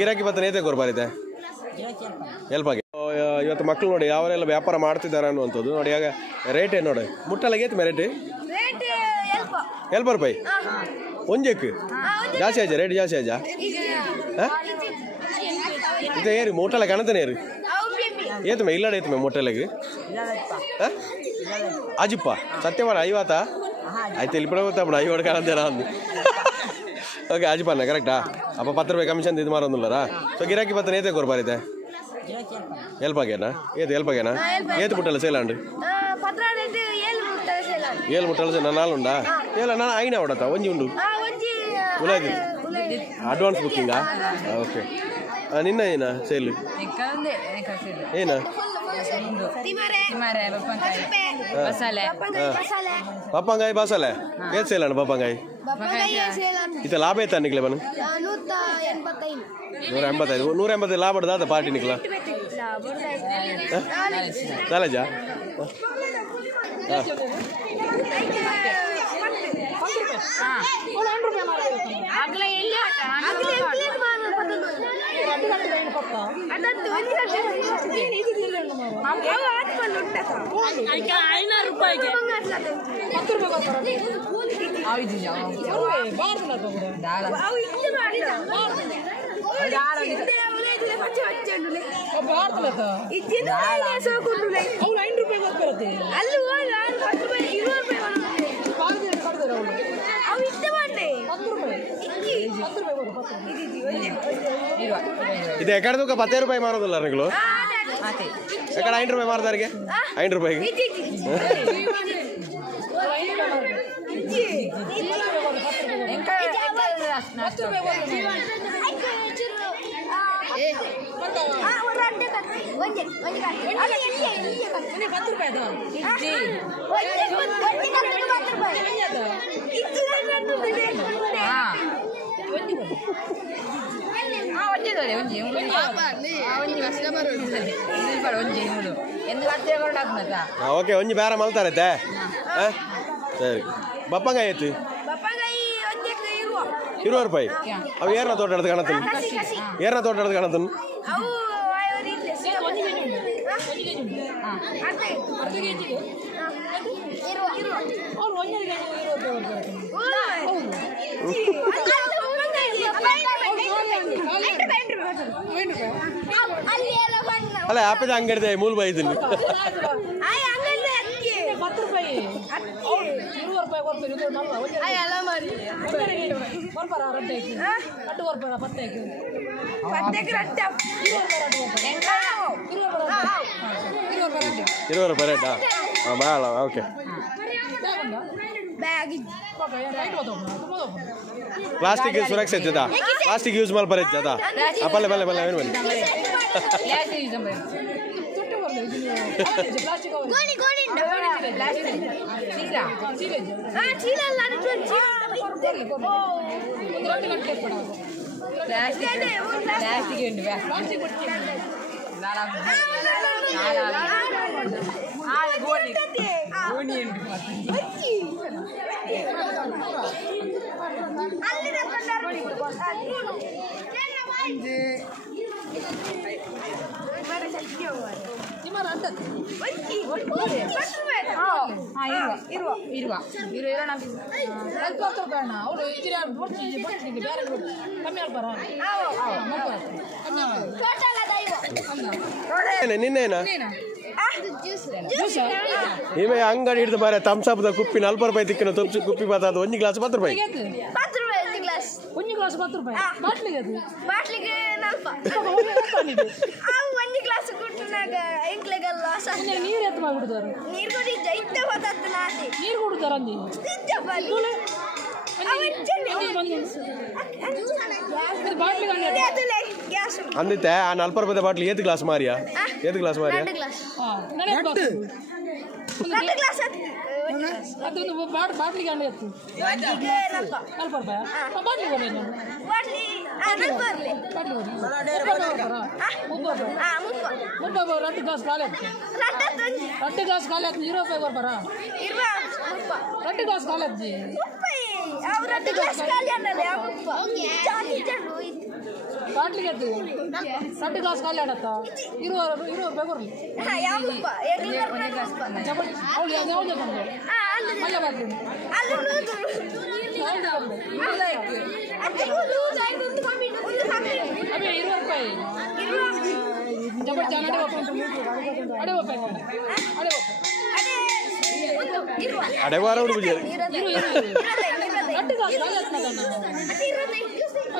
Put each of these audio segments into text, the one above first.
ಗಿರಾಕಿ ಬತ್ತ ನೇತೆ ಕೊರ್ಬಾರಿದೆ ಎಲ್ಪಾಗೆ ಇವತ್ತು ಮಕ್ಕಳು ನೋಡಿ ಯಾವರೆಲ್ಲ ವ್ಯಾಪಾರ ಮಾಡ್ತಿದ್ದಾರೆ ಅನ್ನುವಂಥದ್ದು ನೋಡಿ. ಆಗ ರೇಟ್ ಏನು ನೋಡಿ ಮುಟ್ಟಲಾಗೆ ಏತು ರೇಟ್ ಎಲ್ಪ ರೂಪಾಯಿ ಒಂಜಕ್ಕೆ ಜಾಸ್ತಿ ಆಜ ರೇಟ್ ಜಾಸ್ತಿ ಆಜ ಇದು ಏರಿ ಮುಟ್ಟಲ ಕಣತನೇ ಏರಿ ಏತುಮೆ ಇಲ್ಲಡ ಏತುಮೆ ಮುಟ್ಟಲೆಗೆ ಅಜಿಪ್ಪ ಸತ್ಯವಾಡ ಐವತ್ತ ಆಯ್ತು ಇಲ್ಲಿ ಬಿಡ ಗೊತ್ತಾಗ್ಬಿಡ ಐವತ್ತು ಕಾಣಂತೇನ ಅಂದು ಓಕೆ ಅಜಿಪ್ಪಣ್ಣ ಕರೆಕ್ಟಾ ಅಪ್ಪ 10 ರೂಪಾಯಿ ಕಮಿಷನ್ ಇದು ಮಾರೋದಿಲ್ಲರಾ ಸೊ ಗಿರಾಕಿ ಬತ್ತ ನೇತೆ ಕೊರ್ಬಾರಿದೆ ಎಲ್ಪಾಗೇನಾ ಏತು ಎಲ್ಪಾಗೇನಾ ಏತು ಮುಟ್ಟಲ್ಲ ಸೇಲಾಂಡು ಏಳು ಮುಟ್ಟಲ್ಲ ಸೇ ನಾನು ಉಂಡಾ ಏಲ ನಾನು ಐನ ಹೊಡತ್ತ ಒಂಜಿ ಉಂಡು ಉಲಾದಿ ಅಡ್ವಾನ್ಸ್ ಬುಕ್ಕಿಂಗಾ ಓಕೆ ನಿನ್ನ ಏನ ಸೇಲ್ ಏನ ಪಪ್ಪಂಗಾಯಿ ಬಸಲೆ ಏತ್ ಸೇಲ್ ಪಪ್ಪಂಗಾಯಿ ಇತ್ತ ಲಾಭ ಐತ ನಿಕ್ಲೆ ಬನ್ 185 ಲಾಭ ದಾದ ಪಾರ್ಟಿ ನಿಕ್ಲ ಚಾಲೇಜಾ ಇದು ಎಕಡೆ 10 ರೂಪಾಯಿ ಮಾರೋದಿಲ್ಲ ನೀವು ಎಕಡೆ 5 ರೂಪಾಯಿ ಮಾರ್ತಾರಿಗೆ 5 ರೂಪಾಯಿಗೆ ಓಕೆ ಒಂಜಿ ಬೇರೆ ಮಲ್ತಾರೈತೆ ಸರಿ ಬಪ್ಪಂಗಾಯಿ ಐತಿ 20 ರೂಪಾಯಿ ಅವು ಏರ್ನ ತೋಟ ಹಿಡ್ದು ಕಾಣತ್ತನು ಏರ್ನ ತೋಟ ಹಿಡ್ದು ಕಾಣತ್ತನು ಅಲ್ಲ ಆಪದ ಅಂಗಡಿ ಮೂಲ ಬೈದಿನಿ ರೇಟಾ ಭಾಳ ಓಕೆ ಪ್ಲಾಸ್ಟಿಕ್ ಸುರಕ್ಷಿತ ಜದ ಪ್ಲಾಸ್ಟಿಕ್ ಯೂಸ್ ಮಾಡಿ ಬರತ್ತೆ ಜದ ಬಲ್ಲೆ ಬಲ್ಲೆ ಬಲ್ಲೆ ಏನು ಬನ್ನಿ ನಿನ್ನೇನಾ ಇವೆ ಅಂಗಡಿ ಹಿಡಿದು ಮಾರೆ ಥಮ್ಸಪ್ದ ಕುಪ್ಪಿ 40 ರೂಪಾಯಿ ತಿಕ್ಕಿನ ಕುಪ್ಪಿ ಬರ್ತದ 1 ಗ್ಲಾಸ್ 10 ರೂಪಾಯಿ ಒಂದು ಗ್ಲಾಸ್ 10 ರೂಪಾಯಿ ಬಾಟ್ಲಿಗೆ 40 ಒಂದು ಗ್ಲಾಸ್ ಕುಟ್ಟನಾಗ ಎಂಕ್ಲೆಗಲ್ಲ ನೀರು ಎತ್ತು ಮಾಡಿಬಿಡ್ತಾರೆ ನೀರು ಕುಡಿದ ಇತ್ತೆ ಹೋದತ್ತು ನಾಟಿ ನೀರು ಕುಡಿದಾರ ಅಂದಿ ಅಂದಿತ್ತೆ ಆ 40 ರೂಪಾಯಿ ಬಾಟ್ಲಿ ಏತ್ ಗ್ಲಾಸ್ ಮಾರಿಯಾ ಅದೊಂದು ಬಾಟ್ಲಿಗೆ ಹಣ್ಣು ಎತ್ತು 40 ರೂಪಾಯಿ ಬಾಟ್ಲಿಗೆ ಬರಲಿ ರಟ್ಟು ಗ್ಲಾಸ್ ಖಾಲಿ ರಟ್ಟು ಗ್ಲಾಸ್ ಖಾಲಿ ಆಯ್ತು 20 ರೂಪಾಯಿ ಬರ್ಬಾರ ರಟ್ಟು ಗ್ಲಾಸ್ ಖಾಲಿ ಆಯ್ತು ಬಾಟ್ಲಿಗೆ ಎತ್ತು ರಟ್ಟು ಗ್ಲಾಸ್ ಖಾಲಿ ಆಡತ್ತಾ 20 ರೂಪಾಯಿ ಬರಲಿ ಮಲ್ಲ ಬಾಟ್ಲಿ ಅದೇ 20 ರೂಪಾಯಿ ಜಬರ್ ಜಾನ ಅಡೆ ಒಪ್ಪ ಅಡೆ ವಾರ ಹುಡುಗ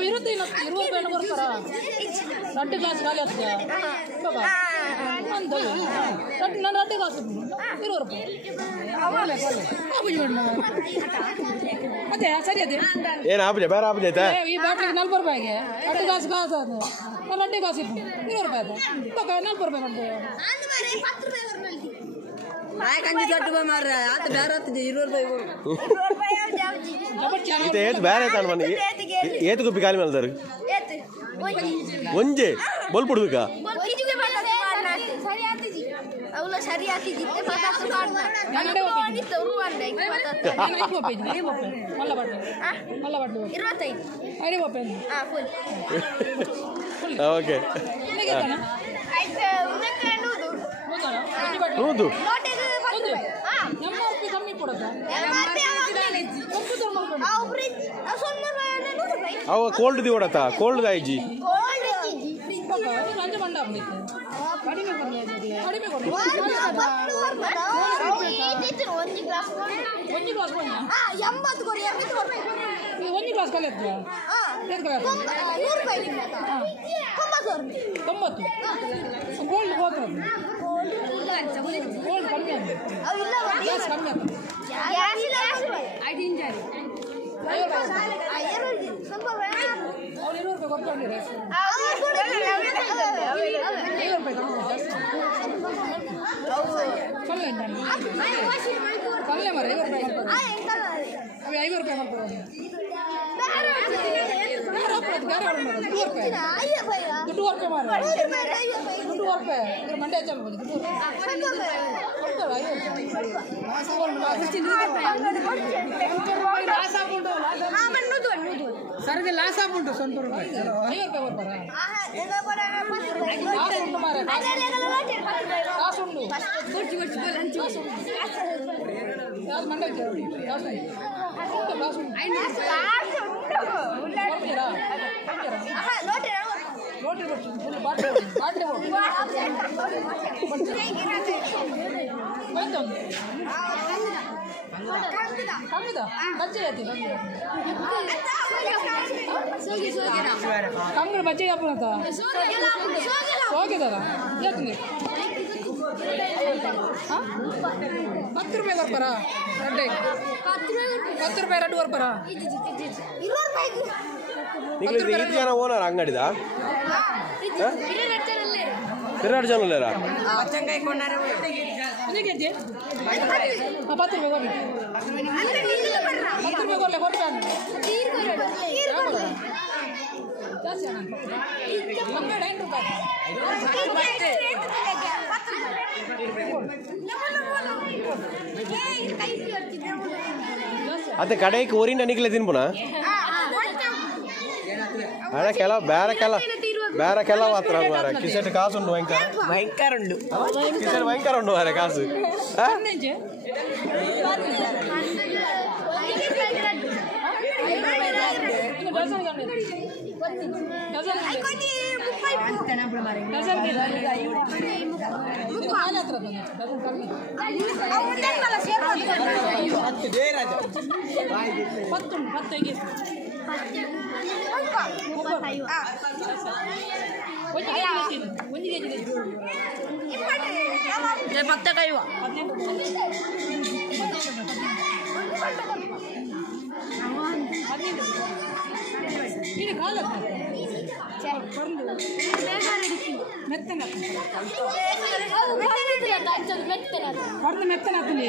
ಇರುತ್ತೆ 20 ರೂಪಾಯಿ ಬರ್ತಾರ ರಟ್ಟು ಗ್ಲಾಸ್ ಖಾಲಿ ಆಗ್ತದೆ ನಾನು ರಟ್ಟು ಗ್ಲಾಸ್ 20 ರೂಪಾಯಿ ಅದೇ ಸರಿ ಅದೇ ಏನು ಆಪಜ ಬೇರೆ ಆಪಜ ಐತೆ ಈ ಬಾಟ್ಲಿಗೆ 40 ರೂಪಾಯಿಗೆ ರಟ್ಟು ಗ್ಲಾಸ್ ಗ್ಲಾಸ್ ಅದು ರಟ್ಟು ಗ್ಲಾಸ್ ಇತ್ತು 20 ರೂಪಾಯಿ ಅದು 40 ರೂಪಾಯಿ ಬಂದು ಏತು ಬೇರೆ ತಾನು ಏತು ಗುಪ್ಪಿ ಖಾಲಿ ಮಾಡ್ತಾರೆ ಒಂಜೆ ಬಲ್ಪ್ ಹುಡ್ಬೇಕಾ ಓಕೆ ಹೌದು ಕಮ್ಮಿ ಕೊಡೋದು ಅವ ಕೋಲ್ಡ್ ದಿ ಓಡತ್ತಾ ಕೋಲ್ಡ್ ಐಜಿ ಒಂದು ಗ್ಲಾಸ್ ಖಾಲಿ ಆಗ್ತದೆ 90 ಗೋಲ್ಡ್ ಹೋಗ್ತದೆ ಗೋಲ್ಡ್ ಕಮ್ಮಿ ಆಗ್ತದೆ ಗ್ಲಾಸ್ ಕಮ್ಮಿ ಆಗ್ತದೆ 20 ರೂಪಾಯಿ ಕೊಟ್ಕೊಂಡಿರಿ ಕಲ್ಲೆ ಮರ 50 ರೂಪಾಯಿ 50 ರೂಪಾಯಿ ಮಾಡ್ಬೋದು ಮಂಡ್ಯ ಸರ್ಗೆ ಲಾಸ್ ಆಗ್ಬಿಟ್ಟು ಸ್ವಲ್ಪ ರೂಪಾಯಿ 50 ರೂಪಾಯಿ ಕಾಸು ಉಂಟು ಯಾವ್ದು ಮಂಡ್ಯ ರೋಟಿ ಬಾಟ್ಲಿ ಕಂಗ್ಳು ಬಜ್ಜಿ ಹಾಪುನತ ಹೋಗಿದಾರ ಯಾಕೆ 10 ರೂಪಾಯಿ ಬರ್ತಾರ ರಡ್ಡೆ 10 ರೂಪಾಯಿ ರಡ್ಡು ಬರ್ತಾರ ಇದು ಜನ ಓನರ್ ಅಂಗಡಿದ 2 ಜನ ಇಲ್ಲಾರ 10 ರೂಪಾಯಿ ಅದೇ ಕಡೆಗೆ ಊರಿನ ನಿಕ್ಲೆ ತಿನ್ಪುಣ ಅಣ್ಣ ಕೆಲವು ಬೇರೆ ಕೆಲವು ಹತ್ರ ಮಾರ ಕಿಸೆಟ್ ಕಾಸು ಉಂಟು ಭಯಂಕರ ಉಂಟು ಕಿಸೆಟ್ ಭಯಂಕರ ಉಂಟು ಮಾರ ಕಾಸು ಭಕ್ತ ಕೈವ ಮೆತ್ತನ ಬರ್ದು ಮೆತ್ತನಾಗ್ತೀನಿ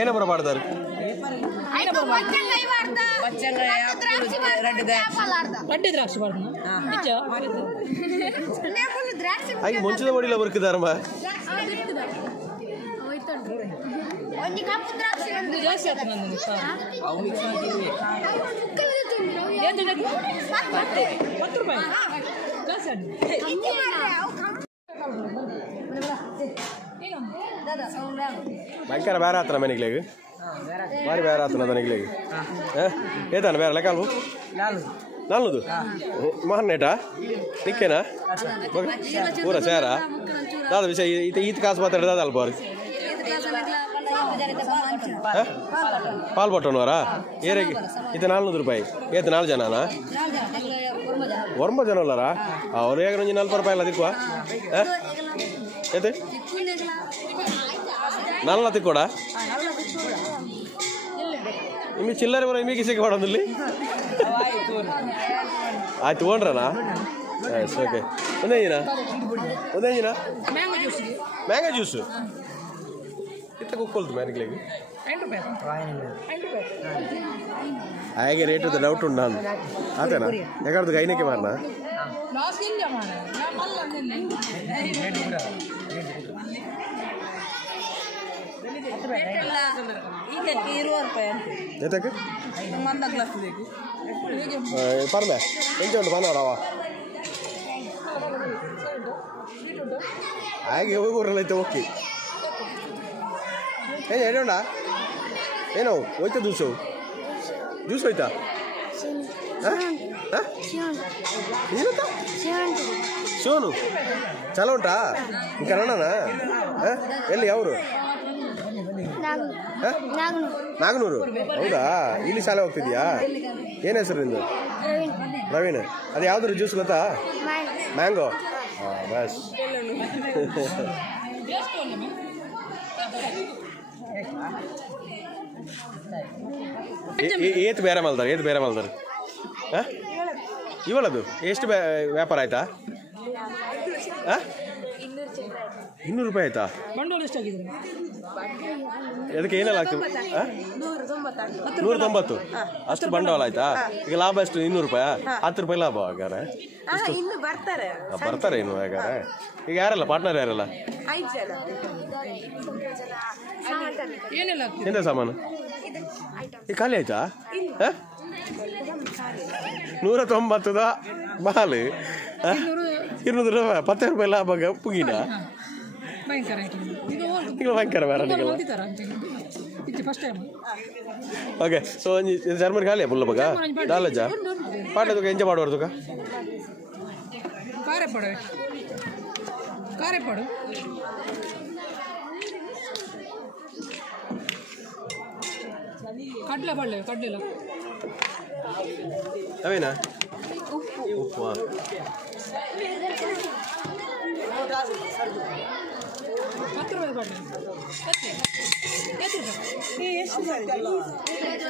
ಏನ ಬರಬಾರ್ದಾರು ಗಡ್ಡಿ ದ್ರಾಕ್ಷಿ ಬಾರ್ದು ಹಾಗೆ ಮುಂಚಿನ ಬಡಿಲ್ಲ ಬರ್ಕಿದಾರಮ್ಮ ಜಾಸ್ತಿ ಆಯ್ತು ನಂದು 10 ರೂಪಾಯಿ ಜಾಸ್ತಿ ಭಯಂಕರ ಬೇರೆ ಆತನ ಮನೆಗ್ಲಿಗೆ ಭಾರಿ ಬೇರೆ ಆತನ ನನಗ್ಲಿಗೆ ಏತಾನ ಬೇರೆ ಲೆಕ್ಕಲ್ವು ನಾಲ್ನದು ಮಾರ್ನೇಟಾ ನಿಕ್ಕೇನಾ ಪೂರ ಸೇರಾ ದಾದ ವಿಷಯ ಈತ ಕಾಸು ಮಾತಾಡಿದ ಅಲ್ಪ ಅವ್ರಿಗೆ ಪಾಲ್ ಪಟ್ಟಣವರಾ ಏರಿಗೆ ಇದು 400 ರೂಪಾಯಿ ಏತು 4 ಜನನಾ 9 ಜನ ಅಲ್ಲರಾ ಅವ್ರು ಹೇಗೆ 40 ರೂಪಾಯಿ ಎಲ್ಲ ತಿಕ್ಕುವ ಏತು 4 ತಿಕ್ಕೋಡ ನಿಮಗೆ ಚಿಲ್ಲರೆ ಬರೋ ನಿಮಗೆ ಸಿಕ್ಕ ಮಾಡೋದಲ್ಲಿ ಆಯ್ತು ತೊಗೊಂಡ್ರನಾ ಎಸ್ ಓಕೆ ಒಂದೇ ದಿನ ಮ್ಯಾಂಗೋ ಜ್ಯೂಸು ಇತ್ತ ಕುಕ್ಕೊಳ್ತು ಮ್ಯಾನಿಗ್ಲಿಗೆ ಹಾಗೆ ರೇಟ್ ಡೌಟ್ ಉಂಟು ನಾನು ಆತೇನಾ ಯಾಕಂದ್ರೆ ಕೈನಕ್ಕೆ ಮಾರನಾ പറഞ്ഞേ എനിക്കുണ്ട് പറഞ്ഞോടാവാ ಹಾಗೆ ಹೋಗೋರಲ್ಲೈತೆ ಓಕೆ ಏನುಂಡ ಏನೋ ಹೋಯ್ತಾ ಜ್ಯೂಸ್ ಹೋಯ್ತಾ ಶಿವನು ಚಲೋ ಉಂಟಾ ಕನ್ನಡನಾ ಎಲ್ಲಿ ಯಾವರು ನಾಗನೂರು ಹೌದಾ ಇಲ್ಲಿ ಶಾಲೆ ಹೋಗ್ತಿದ್ಯಾ ಏನು ಹೆಸರು ನಿಂದು ಪ್ರವೀಣ್ ಅದು ಯಾವ್ದು ಜ್ಯೂಸ್ ಗೊತ್ತಾ ಮ್ಯಾಂಗೋ ಬಸ್ ಏತ್ ಬೇರೆ ಮಾಲ್ದಾರೆ ಇವಳದು ಎಷ್ಟು ವ್ಯಾಪಾರ ಆಯ್ತಾ 200 ರೂಪಾಯಿ ಆಯ್ತಾ ಬಂಡವಾಳ ಎಷ್ಟಾಗಿದೆ ಅದಕ್ಕೆ ಏನೆಲ್ಲ ಆಗ್ತದೆ 190 ಅಷ್ಟು ಬಂಡವಾಳ ಆಯ್ತಾ ಈಗ ಲಾಭ ಎಷ್ಟು 200 ರೂಪಾಯಿ 10 ರೂಪಾಯಿ ಲಾಭ ಹಾಗಾದ್ರೆ ಬರ್ತಾರೆ ಇನ್ನು ಹಾಗಾದ್ರೆ ಈಗ ಯಾರಲ್ಲ ಪಾರ್ಟ್ನರ್ ಯಾರಲ್ಲ ಎಂತ ಸಾಮಾನು ಈಗ ಖಾಲಿ ಆಯ್ತಾ 190 ಬಾಲು 200 ರೂಪಾಯಿ 10 ರೂಪಾಯಿ ಲಾಭ ಪುಗಿನ ಭಯಂಕರ ಬೇರೆ ಓಕೆ ಸೊ ಜರ್ಮನ್ ಖಾಲಿ ಪುಲ್ಲ ಬಗ ನಾಲೆಜ ಪಾಠ ಎಂಜಾಯ್ ಮಾಡುವ ಕಾರೆಪಾಡು ಕಡ್ಲೆ ಬಳ್ಳೆ ಕಡ್ಲೆಲ್ಲ ಅವೇನಾ ಉಪ್ಪು 10 ರೂಪಾಯಿ ಬಡ್ಡೆ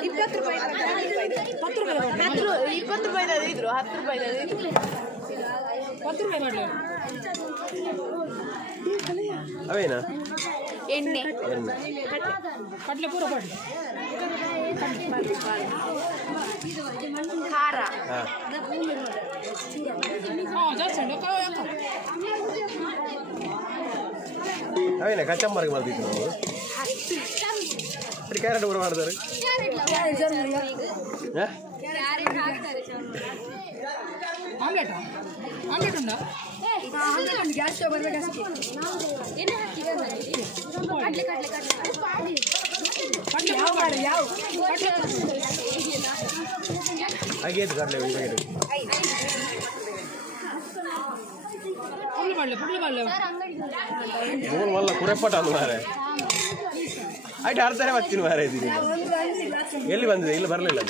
20 ರೂಪಾಯಿ 10 ರೂಪಾಯಿ 20 ರೂಪಾಯಿ ಇದ್ರು 10 ರೂಪಾಯಿ 10 ರೂಪಾಯಿ ಬಡ್ಡೆ ಅವೇನಾ ಎಣ್ಣೆ ಕಡ್ಲೆ ಪೂರ ಬಡ್ಡೆ ಖಾರ ಜಾಸ್ತಿ ಉಂಟು ಅವೇನಾ ಕಚ್ಚಂಬರ್ಗೆ ಮಾಡ್ತಿದ್ರು ನಾವು ಕ್ಯಾರೆಟ್ ಊರ ಮಾಡಿದಾರೆ ಆಮ್ಲೆಟ್ ಉಂಟಾ ಗ್ಯಾಸ್ ಸ್ಟವ್ ಬರ್ಬೇಕು ಹಾಗೆ ಕಡಲೆ ಮೂರು ಮಲ್ಲ ಕುರೆಪಟ್ಟ ಅಲ್ಲ ಮಾರೆ ಆಯ್ತು ಆಡ್ತಾರೆ ಬರ್ತೀನಿ ಮಾರ ಇದ್ದೀನಿ ಎಲ್ಲಿ ಬಂದಿದೆ? ಇಲ್ಲಿ ಬರಲಿಲ್ಲ.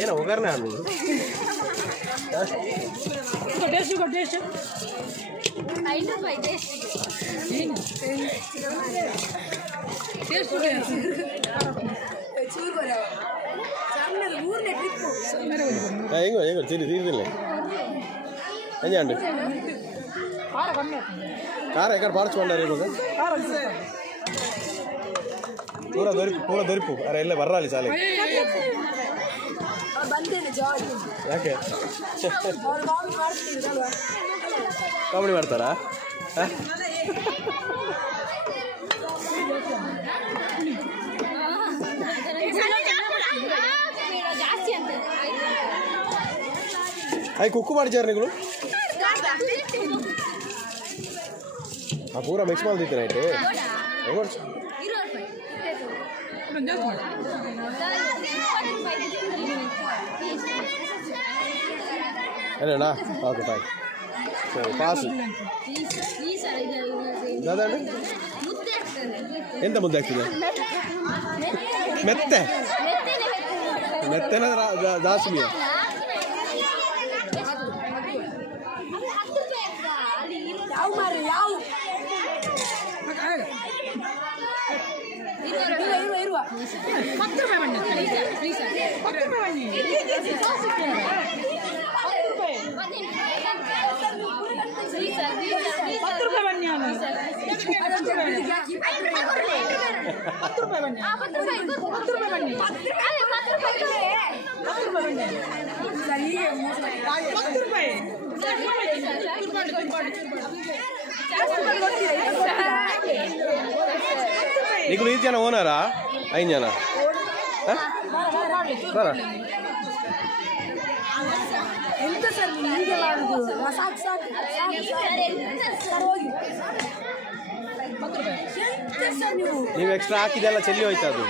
ಏನೋ ಒಗ್ಗರಣೆ ಹಾಲು ಹೆಂಗೋ ಹೆಂಗೋ ತಿಂದಿಲ್ಲ ಹೆಂಗಂಡು ಖಾರ ಯಾಕಂದ್ರೆ ಪಾಡಿಸ್ಕೊಂಡಾರೆ ಇವಾಗ ಪೂರ ದೊರಿಪು ಅರೆ ಎಲ್ಲ ಬರಲಿ ಶಾಲೆ ಯಾಕೆ ಕಾಮಿಡಿ ಮಾಡ್ತಾರಾ? ಅಯ್ಯ ಕುಕ್ಕು ಮಾಡಿದ್ದಾರೆ ನೀವು ಪೂರ ಮಿಕ್ಸ್ ಮಾಡಿದ್ದೆ ನೈಟ್ ಅಲ್ಲಣ್ಣ ಓಕೆ ಬಾಯ್ ಸರಿ ಪಾಸ್ ದಾದಾಂಡು ಎಂತ ಮುದ್ದೆ ಆಗ್ತದೆ? ಮೆತ್ತೆ ಮೆತ್ತೆನ ದಾಸ್ಮಿಯ నీకు 5 జನ ఓనరా 5 జನ బరా ಎಂತ ಸರ್ ನಿಮಗೆ ಮಾಡುದು ಸಾಕು ಸಾಕು ನೀವು ಎಕ್ಸ್ಟ್ರಾ ಹಾಕಿದೆಲ್ಲ ಚೆಲ್ಲಿ ಹೋಯ್ತು ಅದು.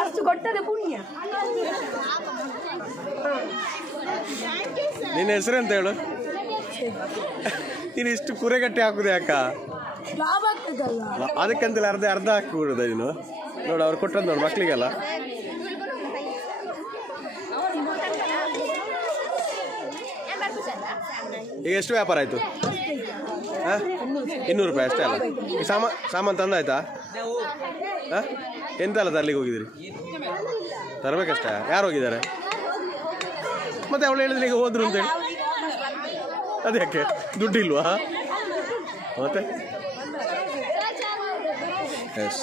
ಅಷ್ಟು ಕೊಟ್ಟದೆ ಪುಣ್ಯ. ನಿನ್ನ ಹೆಸರು ಅಂತ ಹೇಳು. ನೀನು ಇಷ್ಟು ಕುರೆಗಟ್ಟಿ ಹಾಕುದು ಯಾಕ? ಲಾಭ ಆಗ್ತದಲ್ಲ ಅದಕ್ಕಂತಲೇ ಅರ್ಧ ಹಾಕಿಬಿಡುದ ನೀನು. ನೋಡು ಅವ್ರು ಕೊಟ್ಟದ್ದು ನೋಡು ಮಕ್ಳಿಗೆಲ್ಲ. ಈಗ ಎಷ್ಟು ವ್ಯಾಪಾರ ಆಯ್ತು? 200 ರೂಪಾಯಿ ಅಷ್ಟೇ ಅಲ್ಲ? ಈ ಸಾಮಾನು ತಂದಾಯ್ತಾ? ಎಂತೆಲ್ಲ ತರ್ಲಿಕ್ಕೆ ಹೋಗಿದ್ದೀರಿ? ತರಬೇಕಷ್ಟೇ. ಯಾರು ಹೋಗಿದ್ದಾರೆ? ಮತ್ತೆ ಅವಳು ಹೇಳಿದ್ರೆ ಈಗ ಹೋದ್ರು ಅಂತೇಳಿ ಅದಕ್ಕೆ ದುಡ್ಡಿಲ್ವಾ? ಮತ್ತೆ ಎಸ್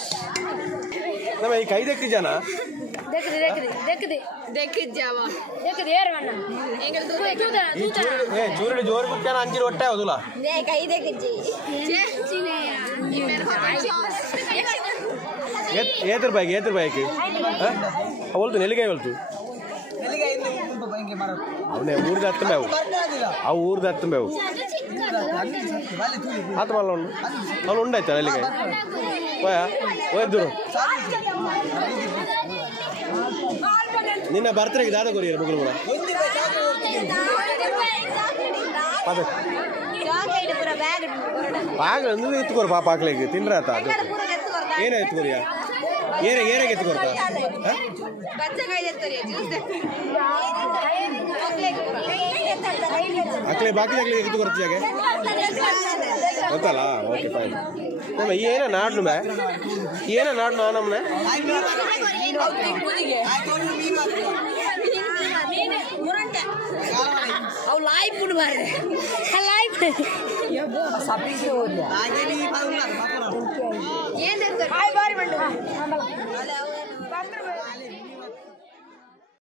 ನಮ್ಮ ಈ 5 ಜನ ಜೂರಡಿ ಜೋರು ಬಿಟ್ಟಾನ 5 ಹೊಟ್ಟೆ ಹೌದಲ್ಲ? ಏತ್ ರೂಪಾಯಿಗೆ ಅವಲ್ತು ನೆಲ್ಲಿಕಾಯಿ ಹೊಲ್ತು ಅವನೇ ಊರ್ದ ಹತ್ತು ಮೇವು ಅವು ಊರ್ದ ಹತ್ತು ಮೇವು ಆತ ಮಲ್ಲ ಉಂಡು ಅವನು ಉಂಡಾಯ್ತಾ ನೆಲ್ಲಿಕಾಯಿ ಒಯ್ದರು ನಿನ್ನ ಬರ್ತಡೆಗೆ ದಾದ ಕೊರಿಯರು ಮುಗುಲ್ಪುರ ಪಾಗ್ಲ ಅಂದ್ರೆ ಎತ್ಕೋರು ಪಾಪ ಹಾಕ್ಲಿಕ್ಕೆ ತಿನ್ರಾತ ಅದು ಏನ ಎತ್ಕೋರಿಯಾ ಏನಾಗೆ ಎತ್ಕೊರ್ತಾ ಅಕ್ಲೆ ಬಾಕಿ ಎತ್ಕೊರ್ತಿಯಾಗೆ ಗೊತ್ತಲ್ಲ? Okay fine. ನಮ್ಮ ಏನ ನಾಡ್ನು ಬೇ ಏನ ನಾಡ್ನು ನಮ್ಮನೆ ಅವು ಲಾಯ್ ಬಿಡ್ಬಾರ್ದು ಲಾಯ್ ಬಾರಿ